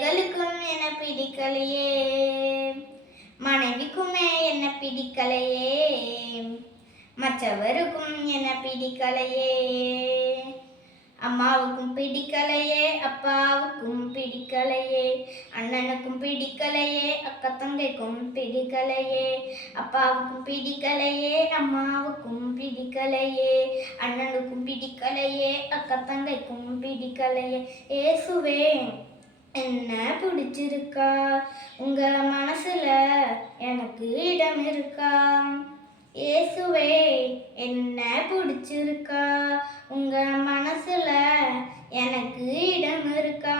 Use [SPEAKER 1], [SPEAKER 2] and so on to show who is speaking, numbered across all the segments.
[SPEAKER 1] பிள்ளைகளுக்கும் என பிடிக்கலையே? மனைவிக்குமே என்ன பிடிக்கலையே? மற்றவருக்கும் என பிடிக்கலையே? அம்மாவுக்கும் பிடிக்கலையே அப்பாவுக்கும் பிடிக்கலையே அண்ணனுக்கும் பிடிக்கலையே அக்கா தங்கைக்கும் பிடிக்கலையே அப்பாவுக்கும் பிடிக்கலையே அம்மாவுக்கும் பிடிக்கலையே அண்ணனுக்கும் பிடிக்கலையே அக்கா தங்கைக்கும் பிடிக்கலையே. ஏசுவே என்ன பிடிச்சிருக்கா? உங்க மனசுல எனக்கு இடம் இருக்கா? இயேசுவே என்ன பிடிச்சிருக்கா? உங்க மனசுல எனக்கு இடம் இருக்கா?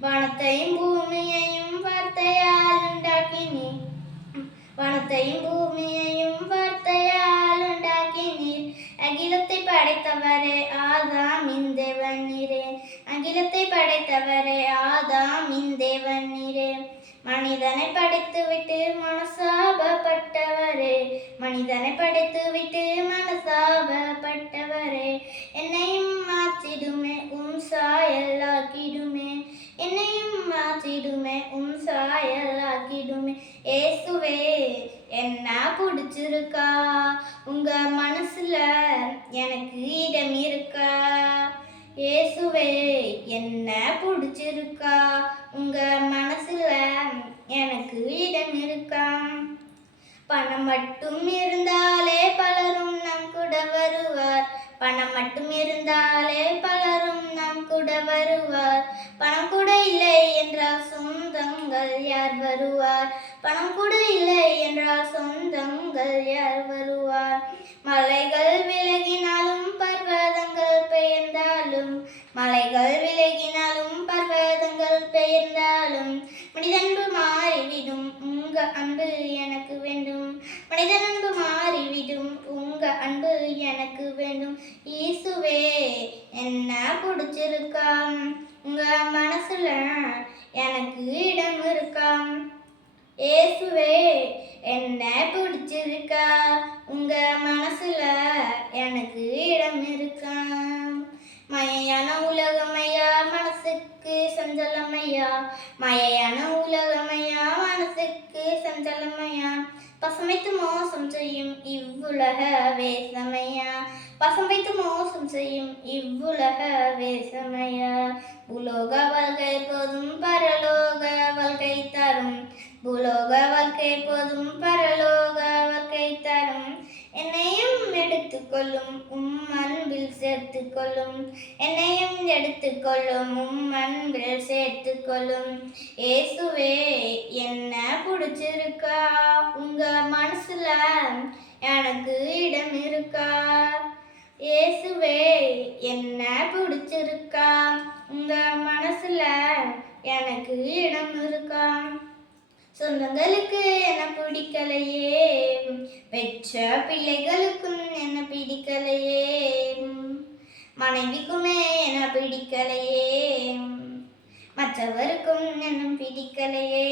[SPEAKER 1] வனத்தையும் பூமியையும் வார்த்தையால் உண்டாக்கினி வனத்தையும் பூ பிடிச்சிருக்கா உங்க மனசுல எனக்கு இடம் இருக்கா? இயேசுவே என்ன பிடிச்சிருக்கா? உங்க மனசுல எனக்கு இடம் இருக்கா? பணம் மட்டும் இருந்தாலே பலரும் நம் கூட வருவார். பணம் மட்டும் இருந்தாலே பலரும் நம் கூட வருவார். பணம் கூட இல்லை என்றால் சொந்தங்கள் யார் வருவார் பணம் கூட இல்லை என்றால் சொந்தங்கள் யார் வருவார்? மலைகள் விலகினாலும் பர்வதங்கள் பெயர்ந்தாலும் மலைகள் விலகினாலும் பர்வதங்கள் பெயர்ந்தாலும் மனிதன்பு மாறிவிடும் உங்க அன்பு எனக்கு வேண்டும். மனிதன்பு மாறிவிடும் உங்க அன்பு எனக்கு வேண்டும். இயேசுவே என்ன பிடிச்சிருக்கா உங்க மனசுல எனக்கு இடம் இருக்கா ஏசுவே என்ன பிடிச்சிருக்கா? உங்க மனசுல எனக்கு இடம் இருக்கா? மயையான உலகமையா மனசுக்கு சஞ்சலமையா மயையான உலகமையா மனசுக்கு சஞ்சலமையா பசுமைத்து மோசம் செய்யும் இவ்வுலக வேசமையா பசுமைத்து மோசம் செய்யும் இவ்வுலக வேசமையா உலோக வாழ்க்கை போதும் பரலோக வாழ்க்கை தரும். பூலோக வாழ்க்கை போதும் பரலோக வாழ்க்கை தரும். என்னையும் எடுத்துக்கொள்ளும் உம் அன்பில் சேர்த்துக்கொள்ளும். என்னையும் எடுத்துக்கொள்ளும் உம் அன்பில் சேர்த்துக்கொள்ளும். இயேசுவே என்ன பிடிச்சிருக்கா? உங்க மனசுல எனக்கு இடம் இருக்கா? இயேசுவே என்ன பிடிச்சிருக்கா? உங்க மனசுல எனக்கு இடம் சொந்தங்களுக்கு என பிடிக்கலையே? பெற்ற பிள்ளைகளுக்கும் என்ன பிடிக்கலையே? மனைவிக்குமே என பிடிக்கலையே? மற்றவருக்கும் என்ன பிடிக்கலையே?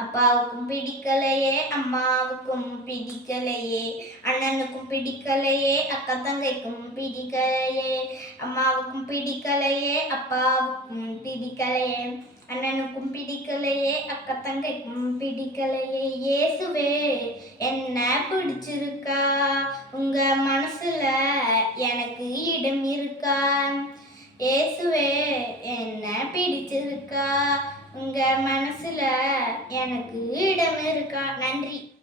[SPEAKER 1] அப்பாவுக்கும் பிடிக்கலையே அம்மாவுக்கும் பிடிக்கலையே அண்ணனுக்கும் பிடிக்கலையே அக்கா தங்கைக்கும் பிடிக்கலையே அம்மாவுக்கும் பிடிக்கலையே அப்பாவுக்கும் பிடிக்கலையே அண்ணனுக்கும் பிடிக்கலையே அக்கா தங்கைக்கும் பிடிக்கலையே. இயேசுவே என்ன பிடிச்சிருக்கா? உங்க மனசுல எனக்கு இடம் இருக்கா? இயேசுவே என்ன பிடிச்சிருக்கா? உங்க மனசுல எனக்கு இடம் இருக்கா? நன்றி.